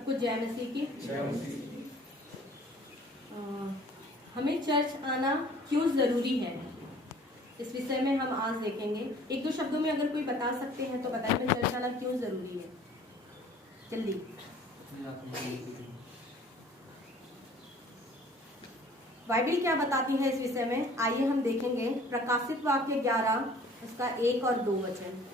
सबको जय मसीह की। हमें चर्च आना क्यों ज़रूरी है, इस विषय में हम आज देखेंगे। एक दो शब्दों में अगर कोई बता सकते हैं तो बताइए, हमें चर्च आना क्यों ज़रूरी है, जल्दी। बाइबिल क्या बताती है इस विषय में, आइए हम देखेंगे। प्रकाशित वाक्य 11 उसका 1 और 2 वचन।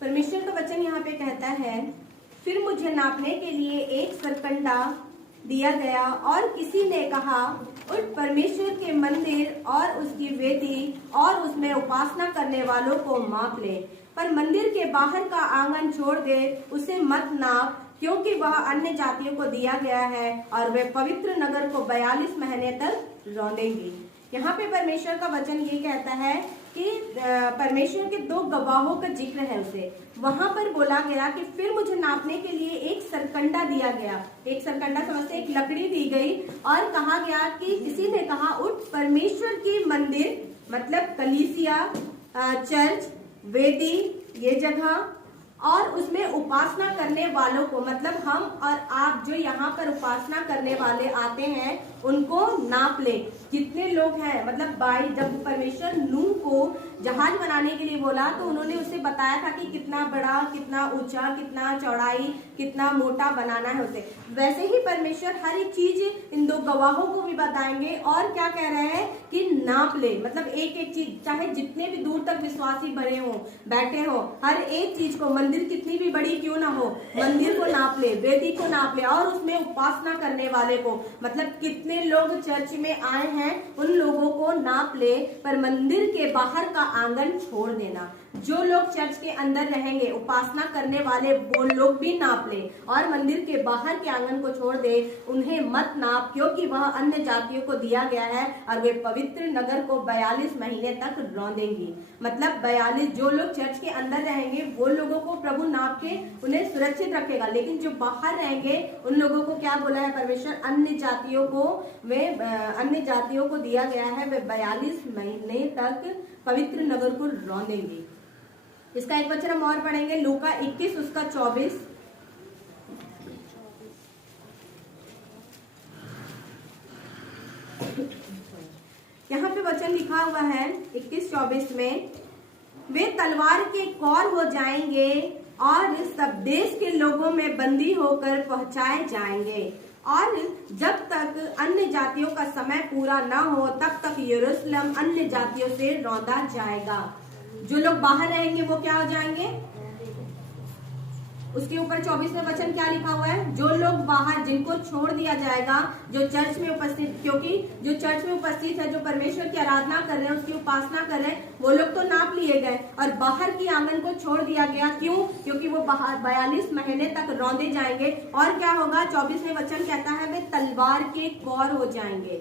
परमेश्वर का वचन यहाँ पे कहता है, फिर मुझे नापने के लिए एक सरकंडा दिया गया और किसी ने कहा, उठ परमेश्वर के मंदिर और उसकी वेदी और उसमें उपासना करने वालों को माप ले, पर मंदिर के बाहर का आंगन छोड़ दे, उसे मत नाप, क्योंकि वह अन्य जातियों को दिया गया है और वे पवित्र नगर को 42 महीने तक रौंदेंगी। यहाँ पे परमेश्वर का वचन ये कहता है कि परमेश्वर के 2 गवाहों का जिक्र है उसे। वहां पर बोला गया कि फिर मुझे नापने के लिए एक सरकंडा दिया गया। एक सरकंडा समझते, एक लकड़ी दी गई और कहा गया कि किसी ने कहा, उठ परमेश्वर की मंदिर मतलब कलीसिया, चर्च, वेदी, ये जगह और उसमें उपासना करने वालों को, मतलब हम और आप जो यहाँ पर उपासना करने वाले आते हैं उनको नाप ले। जितने लोग हैं, मतलब जब परमेश्वर नूह को जहाज बनाने के लिए बोला तो उन्होंने उसे बताया था कि कितना बड़ा, कितना ऊंचा, कितना चौड़ाई, कितना मोटा बनाना है उसे। वैसे ही परमेश्वर हर एक चीज इन 2 गवाहों को भी बताएंगे और क्या कह रहे हैं कि नाप ले, मतलब एक एक चीज, चाहे जितने भी दूर तक विश्वासी बड़े हो, बैठे हो, हर एक चीज को, मंदिर कितनी भी बड़ी क्यों ना हो, मंदिर को नाप ले, वेदी को नाप ले और उसमें उपासना करने वाले को, मतलब कितने लोग चर्च में आए हैं उन लोगों को नाप ले, पर मंदिर के बाहर का आंगन छोड़ देना। जो लोग चर्च के अंदर रहेंगे, उपासना करने वाले, वो लोग भी नाप ले और मंदिर के बाहर के आंगन को छोड़ दे, उन्हें मत नाप, क्योंकि वह अन्य जातियों को दिया गया है और वे पवित्र नगर को 42 महीने तक रौंदेंगी। मतलब 42, जो लोग चर्च के अंदर रहेंगे वो लोगों को प्रभु नाप के उन्हें सुरक्षित रखेगा, लेकिन जो बाहर रहेंगे उन लोगों को क्या बोला है परमेश्वर, अन्य जातियों को दिया गया है, वे 42 महीने तक पवित्र नगर को रौंदेंगे। इसका एक वचन हम और पढ़ेंगे, लूका 21 उसका 24। यहाँ पे वचन लिखा हुआ है 21-24 में, वे तलवार के कौर हो जाएंगे और सब देश के लोगों में बंदी होकर पहुंचाए जाएंगे, और जब तक अन्य जातियों का समय पूरा ना हो तब तक यरूशलेम अन्य जातियों से रौंदा जाएगा। जो लोग बाहर रहेंगे वो क्या हो जाएंगे, उसके ऊपर 24वें वचन क्या लिखा हुआ है, जो लोग बाहर, जिनको छोड़ दिया जाएगा, जो चर्च में उपस्थित, क्योंकि जो चर्च में उपस्थित है, जो परमेश्वर की आराधना कर रहे हैं, उसकी उपासना कर रहे हैं, वो लोग तो नाप लिए गए और बाहर की आंगन को छोड़ दिया गया। क्यों? क्योंकि वो बाहर 42 महीने तक रौंदे जाएंगे और क्या होगा, 24वें वचन कहता है, वे तलवार के कौर हो जाएंगे,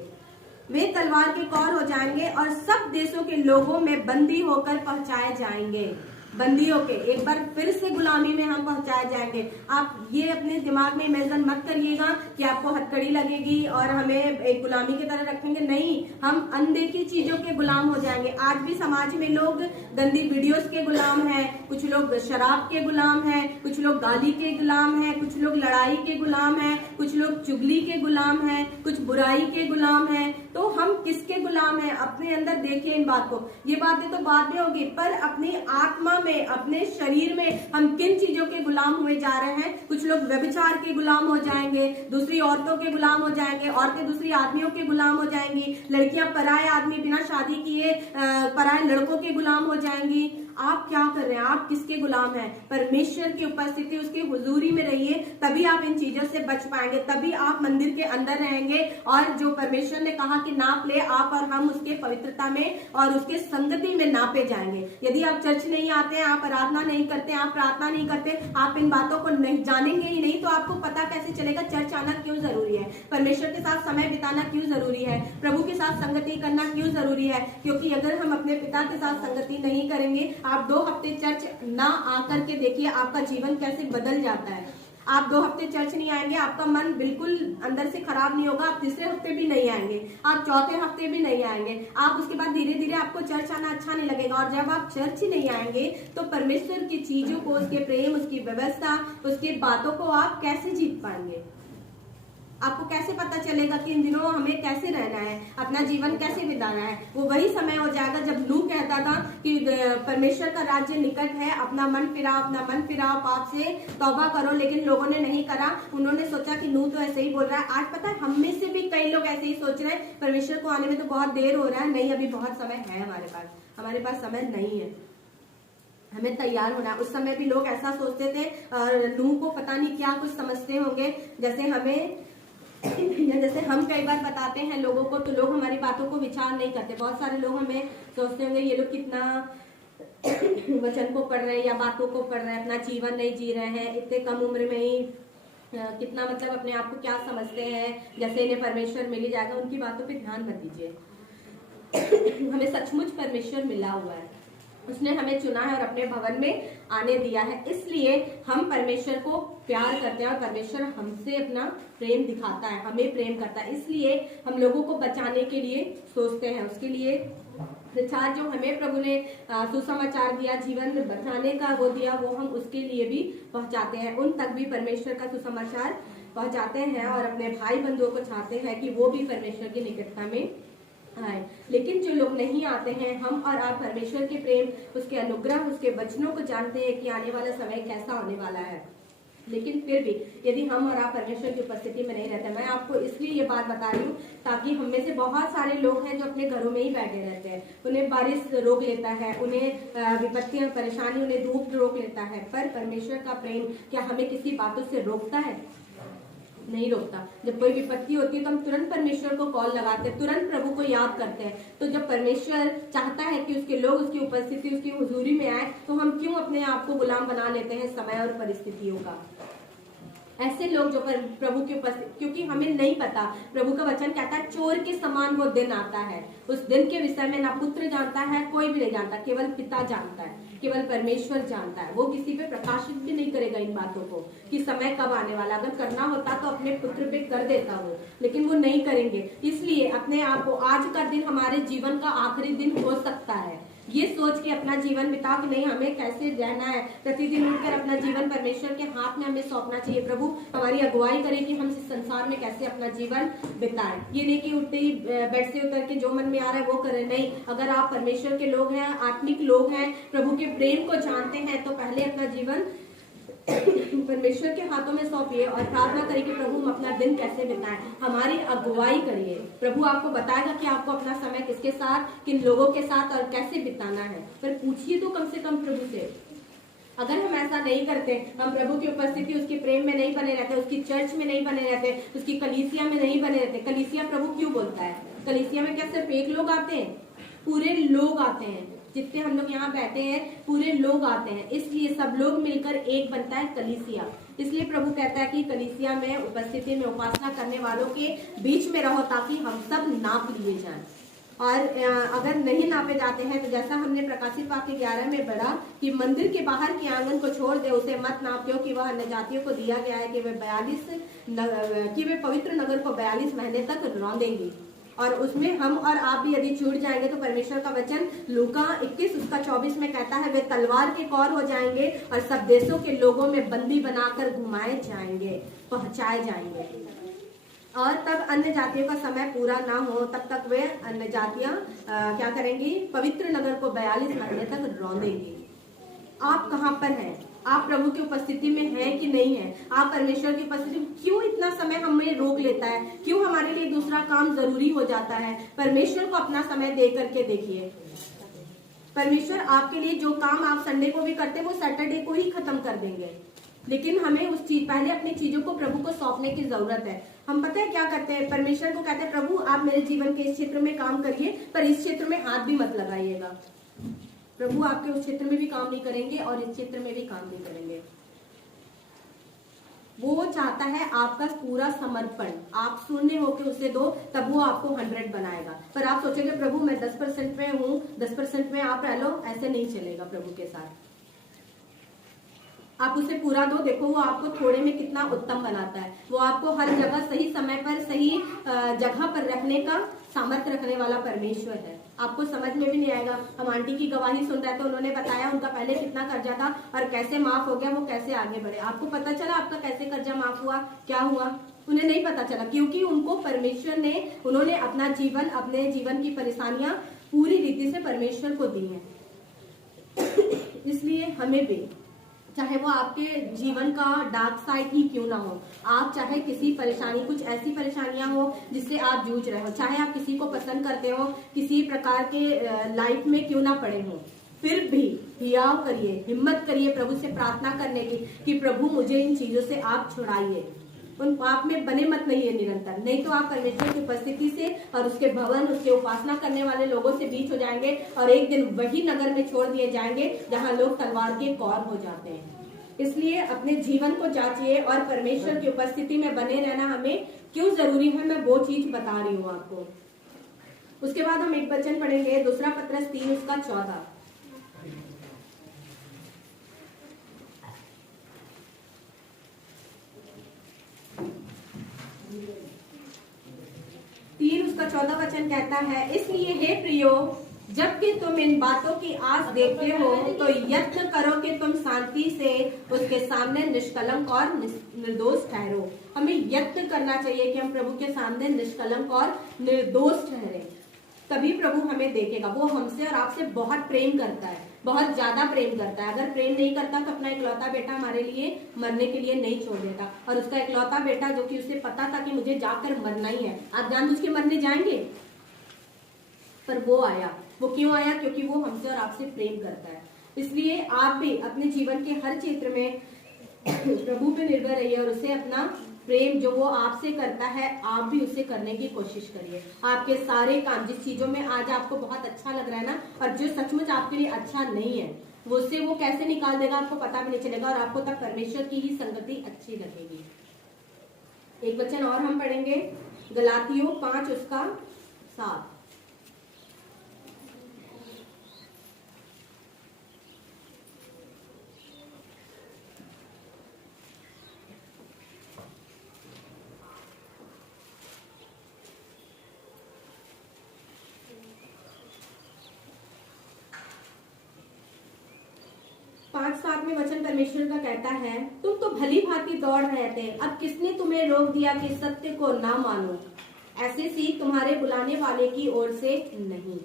वे तलवार के कौर हो जाएंगे और सब देशों के लोगों में बंदी होकर पहुंचाए जाएंगे। बंदियों के, एक बार फिर से गुलामी में हम पहुंचाए जाएंगे। आप ये अपने दिमाग में इमेजिन मत करिएगा कि आपको हथकड़ी लगेगी और हमें एक गुलामी की तरह रखेंगे, नहीं, हम अनदेखी चीजों के गुलाम हो जाएंगे। आज भी समाज में लोग गंदी वीडियोस के गुलाम हैं, कुछ लोग शराब के गुलाम हैं, कुछ लोग गाली के गुलाम हैं, कुछ लोग लड़ाई के गुलाम हैं, कुछ लोग चुगली के गुलाम हैं, कुछ बुराई के गुलाम हैं। तो हम किसके गुलाम हैं? अपने अंदर देखिए इन बात को। ये बातें तो बाद में होगी, पर अपनी आत्मा में, अपने शरीर में हम किन चीजों के गुलाम हुए जा रहे हैं? कुछ लोग व्यभिचार के गुलाम हो जाएंगे, दूसरी औरतों के गुलाम हो जाएंगे, औरतें दूसरी आदमियों के गुलाम हो जाएंगी, लड़कियां पराये आदमी बिना शादी किए पराये लड़कों के गुलाम हो जाएंगी। आप क्या कर रहे हैं? आप किसके गुलाम हैं? परमेश्वर की उपस्थिति, उसकी हुजूरी में रहिए, तभी आप इन चीजों से बच पाएंगे, तभी आप मंदिर के अंदर रहेंगे और जो परमेश्वर ने कहा कि नाप ले, आप और हम उसके पवित्रता में और उसके संगति में नापे जाएंगे। यदि आप चर्च नहीं आते हैं, आप आराधना नहीं करते, आप प्रार्थना नहीं करते, आप इन बातों को नहीं जानेंगे ही नहीं, तो आपको पता कैसे चलेगा चर्च आना क्यों जरूरी है, परमेश्वर के साथ समय बिताना क्यों जरूरी है, प्रभु के साथ संगति करना क्यों जरूरी है? क्योंकि अगर हम अपने पिता के साथ संगति नहीं करेंगे, आप 2 हफ्ते चर्च ना आकर के देखिए आपका जीवन कैसे बदल जाता है। आप 2 हफ्ते चर्च नहीं आएंगे, आपका मन बिल्कुल अंदर से खराब नहीं होगा, आप तीसरे हफ्ते भी नहीं आएंगे, आप चौथे हफ्ते भी नहीं आएंगे, आप उसके बाद धीरे धीरे आपको चर्च आना अच्छा नहीं लगेगा। और जब आप चर्च ही नहीं आएंगे तो परमेश्वर की चीजों को, उसके प्रेम, उसकी व्यवस्था, उसकी बातों को आप कैसे जीत पाएंगे? आपको कैसे पता चलेगा कि इन दिनों हमें कैसे रहना है, अपना जीवन कैसे बिताना है? वो वही समय हो जाएगा जब नूह कहता था कि परमेश्वर का राज्य निकट है, अपना मन फिराओ, पाप से तौबा करो, लेकिन लोगों ने नहीं करा। उन्होंने सोचा कि नूह तो ऐसे ही बोल रहा है। आज पता है हम में से भी कई लोग ऐसे ही सोच रहे हैं, परमेश्वर को आने में तो बहुत देर हो रहा है। नहीं, अभी बहुत समय है हमारे पास समय नहीं है, हमें तैयार होना है। उस समय भी लोग ऐसा सोचते थे और नूह को पता नहीं क्या कुछ समझते होंगे, जैसे हम कई बार बताते हैं लोगों को तो लोग हमारी बातों को विचार नहीं करते। बहुत सारे लोग हमें सोचते होंगे ये लोग कितना वचन को पढ़ रहे हैं या बातों को पढ़ रहे हैं, अपना जीवन नहीं जी रहे हैं, इतने कम उम्र में ही कितना मतलब अपने आप को क्या समझते हैं, जैसे इन्हें परमेश्वर मिल ही जाएगा। उनकी बातों पे ध्यान मत दीजिए। हमें सचमुच परमेश्वर मिला हुआ है, उसने हमें चुना है और अपने भवन में आने दिया है, इसलिए हम परमेश्वर को प्यार करते हैं और परमेश्वर हमसे अपना प्रेम दिखाता है, हमें प्रेम करता है, इसलिए हम लोगों को बचाने के लिए सोचते हैं। उसके लिए प्रचार जो हमें प्रभु ने सुसमाचार दिया, जीवन बचाने का वो दिया, वो हम उसके लिए भी पहुंचाते हैं, उन तक भी परमेश्वर का सुसमाचार पहुंचाते हैं और अपने भाई बंधुओं को चाहते हैं कि वो भी परमेश्वर की निकटता में आए। लेकिन जो लोग नहीं आते हैं, हम और आप परमेश्वर के प्रेम, उसके अनुग्रह, उसके वचनों को जानते हैं कि आने वाला समय कैसा होने वाला है, लेकिन फिर भी यदि हम और आप परमेश्वर की उपस्थिति में नहीं रहते, मैं आपको इसलिए ये बात बता रही हूँ ताकि हम में से बहुत सारे लोग हैं जो अपने घरों में ही बैठे रहते हैं, उन्हें बारिश रोक लेता है, उन्हें विपत्तियां, परेशानी, उन्हें धूप रोक लेता है, पर परमेश्वर का प्रेम क्या हमें किसी बातों से रोकता है? नहीं रोकता। जब कोई विपत्ति होती है तो हम तुरंत परमेश्वर को कॉल लगाते हैं, तुरंत प्रभु को याद करते हैं। तो जब परमेश्वर चाहता है कि उसके लोग उसकी उपस्थिति, उसकी हुजूरी में आए, तो हम क्यों अपने आप को गुलाम बना लेते हैं समय और परिस्थितियों का? ऐसे लोग जो प्रभु की उपस्थिति, क्योंकि हमें नहीं पता, प्रभु का वचन कहता है चोर के समान वो दिन आता है। उस दिन के विषय में ना पुत्र जानता है, कोई भी नहीं जानता, केवल पिता जानता है, केवल परमेश्वर जानता है। वो किसी पे प्रकाशित भी नहीं करेगा इन बातों को कि समय कब आने वाला। अगर करना होता तो अपने पुत्र पे कर देता वो, लेकिन वो नहीं करेंगे। इसलिए अपने आप को, आज का दिन हमारे जीवन का आखिरी दिन हो सकता है, ये सोच के अपना जीवन बिताओ कि नहीं, हमें कैसे रहना है। प्रतिदिन उठकर अपना जीवन परमेश्वर के हाथ में हमें सौंपना चाहिए। प्रभु हमारी अगुवाई करे कि हम इस संसार में कैसे अपना जीवन बिताएं। ये नहीं कि उठते ही बेड से उतर के जो मन में आ रहा है वो करें, नहीं। अगर आप परमेश्वर के लोग हैं, आत्मिक लोग हैं, प्रभु के प्रेम को जानते हैं, तो पहले अपना जीवन परमेश्वर के हाथों में सौंपिए और प्रार्थना करिए कि प्रभु हम अपना दिन कैसे बिताएं, हमारी अगुवाई करिए। प्रभु आपको बताएगा कि आपको अपना समय किसके साथ, किन लोगों के साथ और कैसे बिताना है। पर पूछिए तो कम से कम प्रभु से। अगर हम ऐसा नहीं करते, हम प्रभु की उपस्थिति, उसके प्रेम में नहीं बने रहते, उसकी चर्च में नहीं बने रहते, उसकी कलीसिया में नहीं बने रहते। कलीसिया प्रभु क्यों बोलता है? कलीसिया में क्या सिर्फ एक लोग आते हैं? पूरे लोग आते हैं। जितने हम लोग यहाँ बैठे हैं पूरे लोग आते हैं, इसलिए सब लोग मिलकर एक बनता है कलीसिया। इसलिए प्रभु कहता है कि कलीसिया में उपस्थिति में उपासना करने वालों के बीच में रहो ताकि हम सब नाप लिए जाएं। और अगर नहीं नापे जाते हैं तो जैसा हमने प्रकाशित वाक्य 11 में पढ़ा कि मंदिर के बाहर के आंगन को छोड़ दे, उसे मत नाप, क्योंकि वह अन्य जातियों को दिया गया है कि वे पवित्र नगर को 42 महीने तक रौंदेंगी। और उसमें हम और आप भी यदि छूट जाएंगे तो परमेश्वर का वचन लूका 21 उसका 24 में कहता है, वे तलवार के कौर हो जाएंगे और सब देशों के लोगों में बंदी बनाकर घुमाए जाएंगे, पहुंचाए जाएंगे। और तब अन्य जातियों का समय पूरा ना हो तब तक वे अन्य जातियां क्या करेंगी? पवित्र नगर को 42 महीने तक रौंदेंगी। आप कहाँ पर हैं? आप प्रभु की उपस्थिति में हैं कि नहीं है? आप परमेश्वर की उपस्थिति में क्यों इतना समय हमें रोक लेता है? क्यों हमारे लिए दूसरा काम जरूरी हो जाता है? परमेश्वर को अपना समय दे करके देखिए। परमेश्वर आपके लिए जो काम आप संडे को भी करते हैं वो सैटरडे को ही खत्म कर देंगे, लेकिन हमें उस चीज पहले अपनी चीजों को प्रभु को सौंपने की जरूरत है। हम पता है क्या करते हैं? परमेश्वर को कहते हैं प्रभु आप मेरे जीवन के इस क्षेत्र में काम करिए, पर इस क्षेत्र में हाथ भी मत लगाइएगा। प्रभु आपके उस क्षेत्र में भी काम नहीं करेंगे और इस क्षेत्र में भी काम नहीं करेंगे। वो चाहता है आपका पूरा समर्पण। आप शून्य होकर उसे दो, तब वो आपको 100 बनाएगा। पर आप सोचेंगे प्रभु मैं 10% में हूँ, 10% में आप रह लो, ऐसे नहीं चलेगा प्रभु के साथ। आप उसे पूरा दो, देखो वो आपको थोड़े में कितना उत्तम बनाता है। वो आपको हर जगह सही समय पर सही जगह पर रखने का सामर्थ्य रखने वाला परमेश्वर है। आपको समझ में भी नहीं आएगा। हम आंटी की गवाही सुन रहे थे, उन्होंने बताया उनका पहले कितना कर्जा था और कैसे माफ हो गया, वो कैसे आगे बढ़े। आपको पता चला आपका कैसे कर्जा माफ हुआ, क्या हुआ? उन्हें नहीं पता चला, क्योंकि उनको परमेश्वर ने, उन्होंने अपना जीवन, अपने जीवन की परेशानियां पूरी रीति से परमेश्वर को दी है। इसलिए हमें भी, चाहे वो आपके जीवन का डार्क साइड ही क्यों ना हो, आप चाहे किसी परेशानी, कुछ ऐसी परेशानियां हो जिससे आप जूझ रहे हो, चाहे आप किसी को पसंद करते हो, किसी प्रकार के लाइफ में क्यों ना पड़े हो, फिर भी हियाव करिए, हिम्मत करिए प्रभु से प्रार्थना करने की कि प्रभु मुझे इन चीजों से आप छुड़ाइए। उन पाप में बने मत नहीं है निरंतर, नहीं तो आप परमेश्वर की उपस्थिति से और उसके भवन, उसके उपासना करने वाले लोगों से बीच हो जाएंगे और एक दिन वही नगर में छोड़ दिए जाएंगे जहां लोग तलवार के कौर हो जाते हैं। इसलिए अपने जीवन को जांचिए और परमेश्वर की उपस्थिति में बने रहना हमें क्यों जरूरी है, मैं वो चीज बता रही हूँ आपको। उसके बाद हम एक वचन पढ़ेंगे, दूसरा पत्रस 3 उसका 14। उसका 14 वचन कहता है, इसलिए हे प्रियो, जबकि तुम इन बातों की आस देखते हो तो यत्न करो कि तुम शांति से उसके सामने निष्कलंक और निर्दोष ठहरो। हमें यत्न करना चाहिए कि हम प्रभु के सामने निष्कलंक और निर्दोष ठहरे, तभी प्रभु हमें देखेगा। वो हमसे और आपसे बहुत प्रेम करता है, बहुत ज्यादा प्रेम करता है। अगर प्रेम नहीं करता तो अपना इकलौता बेटा हमारे लिए मरने के लिए नहीं छोड़ देता। और उसका इकलौता बेटा, जो कि उसे पता था कि मुझे जाकर मरना ही है, आप जानबूझ के मरने जाएंगे? पर वो आया। वो क्यों आया? क्योंकि वो हमसे और आपसे प्रेम करता है। इसलिए आप भी अपने जीवन के हर क्षेत्र में प्रभु पे निर्भर रहिए और उसे अपना प्रेम जो वो आपसे करता है, आप भी उसे करने की कोशिश करिए। आपके सारे काम, जिस चीजों में आज आपको बहुत अच्छा लग रहा है ना, और जो सचमुच आपके लिए अच्छा नहीं है, वो से वो कैसे निकाल देगा आपको पता भी नहीं चलेगा और आपको तब परमेश्वर की ही संगति अच्छी लगेगी। एक वचन और हम पढ़ेंगे, गलातियों 5 उसका 7। पांच 7 में वचन परमेश्वर का कहता है, तुम तो भली भांति दौड़ रहे थे, अब किसने तुम्हें रोक दिया कि सत्य को ना मानो? ऐसे सीख तुम्हारे बुलाने वाले की ओर से नहीं।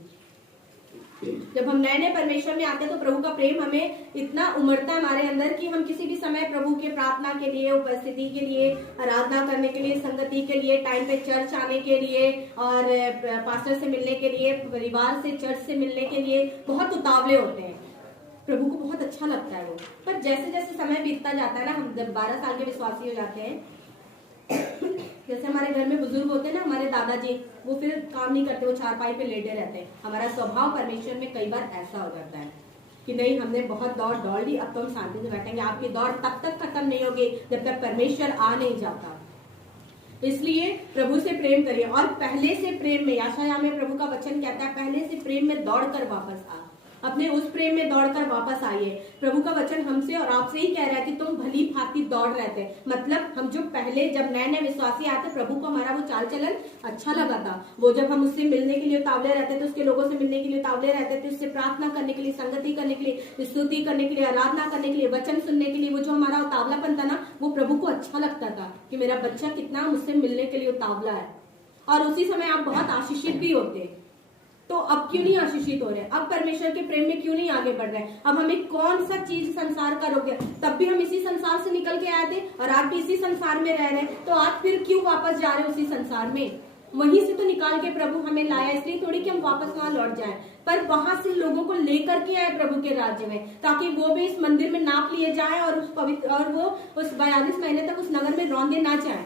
जब हम नए नए परमेश्वर में आते हैं तो प्रभु का प्रेम हमें इतना उमड़ता है हमारे अंदर कि हम किसी भी समय प्रभु के प्रार्थना के लिए, उपस्थिति के लिए, आराधना करने के लिए, संगति के लिए, टाइम पे चर्च आने के लिए और पास्टर से मिलने के लिए, परिवार से, चर्च से मिलने के लिए बहुत उतावले होते हैं। प्रभु को बहुत अच्छा लगता है वो। पर जैसे जैसे समय बीतता जाता है ना, हम जब 12 साल के विश्वासी हो जाते हैं, जैसे हमारे घर में बुजुर्ग होते हैं ना, हमारे दादाजी, वो फिर काम नहीं करते, वो चारपाई पे लेटे रहते हैं। हमारा स्वभाव परमेश्वर में कई बार ऐसा हो जाता है कि नहीं, हमने बहुत दौड़ ली, अब तो हम शांति से बैठेंगे। आपकी दौड़ तब तक खत्म नहीं होगी जब तक परमेश्वर आ नहीं जाता। इसलिए प्रभु से प्रेम करिए और पहले से प्रेम में, यशायाह में प्रभु का वचन कहता है, पहले से प्रेम में दौड़कर वापस आ, अपने उस प्रेम में दौड़कर वापस आइए। प्रभु का वचन हमसे और आपसे ही कह रहा है कि तुम भली भांति दौड़ रहे थे। मतलब हम जो पहले जब नए नए विश्वासी आते, प्रभु को हमारा वो चाल चलन अच्छा लगा था। वो जब हम उससे मिलने के लिए उतावले रहते थे, उसके लोगों से मिलने के लिए उतावले रहते थे, उससे प्रार्थना करने के लिए, संगति करने के लिए, स्तुति करने के लिए, आराधना करने के लिए, वचन सुनने के लिए, वो जो हमारा उतावलापन था ना, वो प्रभु को अच्छा लगता था कि मेरा बच्चा कितना मुझसे मिलने के लिए उतावला है। और उसी समय आप बहुत आशीषित भी होते। तो अब क्यों नहीं आशीषित हो रहे? अब परमेश्वर के प्रेम में क्यों नहीं आगे बढ़ रहे? अब हमें कौन सा चीज संसार का रोक गया? तब भी हम इसी संसार से निकल के आए थे और आज भी इसी संसार में रह रहे हैं, तो आज फिर क्यों वापस जा रहे उसी संसार में? वहीं से तो निकाल के प्रभु हमें लाया, इसलिए थोड़ी कि हम वापस वहां लौट जाएं, पर वहां से लोगों को लेकर के आए प्रभु के राज्य में, ताकि वो भी इस मंदिर में नाप लिए जाए और उस पवित्र, और वो उस 42 महीने तक उस नगर में रौंदे ना जाए।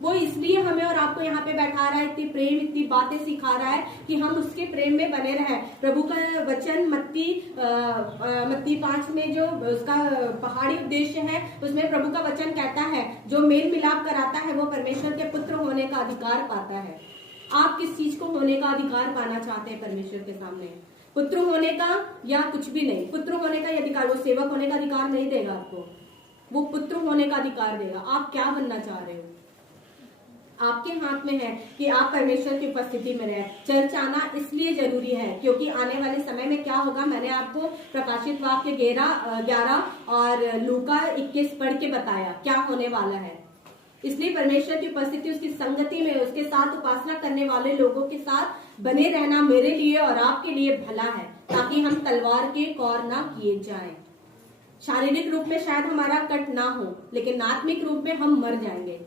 वो इसलिए हमें और आपको यहाँ पे बैठा रहा है, इतनी प्रेम, इतनी बातें सिखा रहा है कि हम उसके प्रेम में बने रहे। प्रभु का वचन मत्ती 5 में जो उसका पहाड़ी उद्देश्य है, उसमें प्रभु का वचन कहता है, जो मेल मिलाप कराता है वो परमेश्वर के पुत्र होने का अधिकार पाता है। आप किस चीज को होने का अधिकार पाना चाहते हैं परमेश्वर के सामने? पुत्र होने का या कुछ भी नहीं? पुत्र होने का अधिकार, वो सेवक होने का अधिकार नहीं देगा आपको। वो पुत्र होने का अधिकार देगा। आप क्या बनना चाह रहे हो? आपके हाथ में है कि आप परमेश्वर की उपस्थिति में रहे। चर्च आना इसलिए जरूरी है क्योंकि आने वाले समय में क्या होगा, मैंने आपको प्रकाशित वाक्य 11 और लूका 21 पढ़ के बताया क्या होने वाला है। इसलिए परमेश्वर की उपस्थिति, उसकी संगति में, उसके साथ उपासना करने वाले लोगों के साथ बने रहना मेरे लिए और आपके लिए भला है, ताकि हम तलवार के कौर ना किए जाएं। शारीरिक रूप में शायद हमारा कट ना हो, लेकिन आत्मिक रूप में हम मर जाएंगे।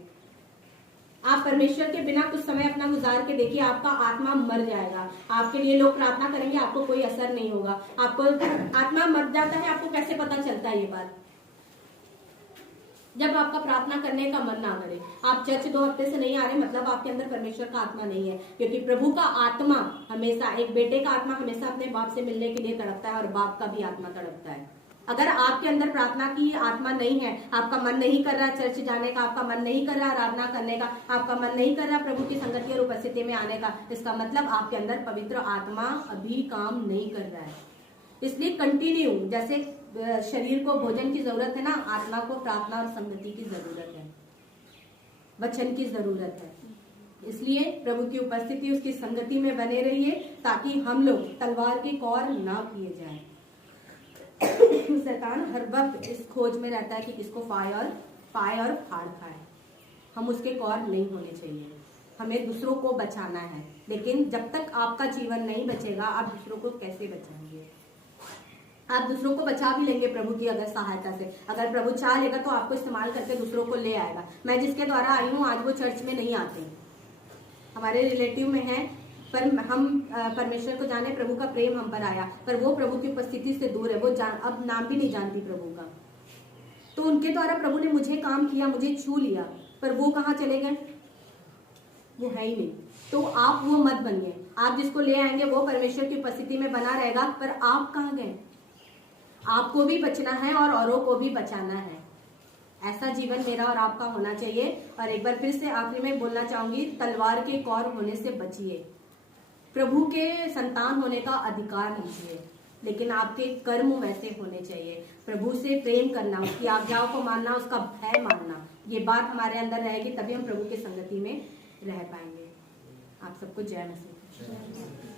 आप परमेश्वर के बिना कुछ समय अपना गुजार के देखिए, आपका आत्मा मर जाएगा। आपके लिए लोग प्रार्थना करेंगे, आपको कोई असर नहीं होगा। आपको आत्मा मर जाता है, आपको कैसे पता चलता है ये बात? जब आपका प्रार्थना करने का मन ना करे। आप चर्च 2 हफ्ते से नहीं आ रहे, मतलब आपके अंदर परमेश्वर का आत्मा नहीं है, क्योंकि प्रभु का आत्मा हमेशा, एक बेटे का आत्मा हमेशा अपने बाप से मिलने के लिए तड़पता है और बाप का भी आत्मा तड़पता है। अगर आपके अंदर प्रार्थना की आत्मा नहीं है, आपका मन नहीं कर रहा चर्च जाने का, आपका मन नहीं कर रहा आराधना करने का, आपका मन नहीं कर रहा प्रभु की संगति और उपस्थिति में आने का, इसका मतलब आपके अंदर पवित्र आत्मा अभी काम नहीं कर रहा है। इसलिए कंटिन्यू, जैसे शरीर को भोजन की जरूरत है ना, आत्मा को प्रार्थना और संगति की जरूरत है, वचन की जरूरत है। इसलिए प्रभु की उपस्थिति, उसकी संगति में बने रहिए, ताकि हम लोग तलवार की कौर ना किए जाएं। शैतान हर वक्त इस खोज में रहता है कि किसको पाए और फाड़ खाए। हम उसके कौर नहीं होने चाहिए। हमें दूसरों को बचाना है, लेकिन जब तक आपका जीवन नहीं बचेगा, आप दूसरों को कैसे बचाएंगे? आप दूसरों को बचा भी लेंगे प्रभु की अगर सहायता से। अगर प्रभु चाह लेगा तो आपको इस्तेमाल करके दूसरों को ले आएगा। मैं जिसके द्वारा आई हूँ, आज वो चर्च में नहीं आते, हमारे रिलेटिव में है, पर हम परमेश्वर को जाने, प्रभु का प्रेम हम पर आया, पर वो प्रभु की उपस्थिति से दूर है। वो अब नाम भी नहीं जानती प्रभु का। तो उनके द्वारा प्रभु ने मुझे काम किया, मुझे छू लिया, पर वो कहाँ चले गए? वो है ही नहीं। तो आप वो मत बनिए। आप जिसको ले आएंगे वो परमेश्वर की उपस्थिति में बना रहेगा, पर आप कहाँ गए? आपको भी बचना है और औरों को भी बचाना है। ऐसा जीवन मेरा और आपका होना चाहिए। और एक बार फिर से आखिरी में बोलना चाहूंगी, तलवार के कौर होने से बचिए। प्रभु के संतान होने का अधिकार लीजिए, लेकिन आपके कर्म वैसे होने चाहिए। प्रभु से प्रेम करना, उसकी आज्ञाओं को मानना, उसका भय मानना, ये बात हमारे अंदर रहेगी, तभी हम प्रभु की संगति में रह पाएंगे। आप सबको जय मसीह।